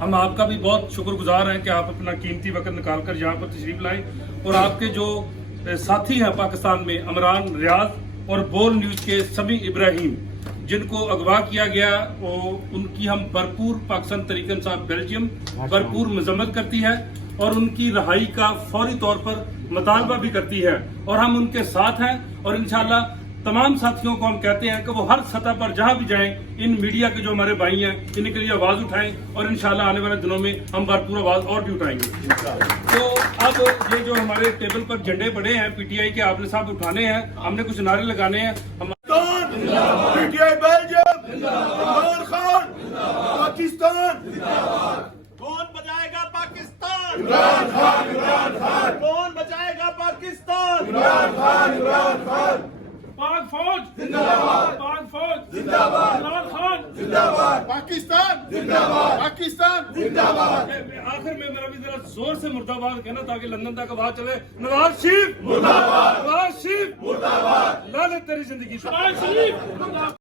हम आपका भी बहुत शुक्रगुजार हैं कि आप अपना कीमती वक्त निकाल कर यहाँ पर तशरीफ लाएं और आपके जो साथी हैं पाकिस्तान में अमरान रियाज और बोल न्यूज़ के समी इब्राहिम जिनको अगवा किया गया वो उनकी हम भरपूर पाकिस्तान तहरीक इंसाफ बेल्जियम भरपूर मजम्मत करती है और उनकी रहाई का फौरी तौर पर मुतालबा भी करती है और हम उनके साथ हैं और इंशाल्लाह तमाम साथियों को हम कहते हैं कि वो हर सतह पर जहां भी जाएं इन मीडिया के जो हमारे भाई हैं इनके लिए आवाज उठाएं और इंशाल्लाह आने वाले दिनों में हम भरपूर आवाज और भी उठाएंगे। तो अब ये जो हमारे टेबल पर झंडे पड़े हैं पीटीआई के आपने साहब उठाने हैं, हमने कुछ नारे लगाने हैं। पीटीआई बेल्जियम इमरान खान पाकिस्तान कौन बचाएगा पाकिस्तान? इमरान खान कौन बचाएगा पाकिस्तान? इमरान खान पाक फौज जिंदाबाद पाक फौज जिंदाबाद इमरान खान जिंदाबाद पाकिस्तान जिंदाबाद पाकिस्तान जिंदाबाद। आखिर में मेरा भी जरा जोर से मुर्दाबाद कहना ताकि लंदन तक आवाज चले। नवाज शरीफ मुर्दाबाद नवाज शरीफ मुर्दाबाद। लानत तेरी जिंदगी। नवाज शरीफ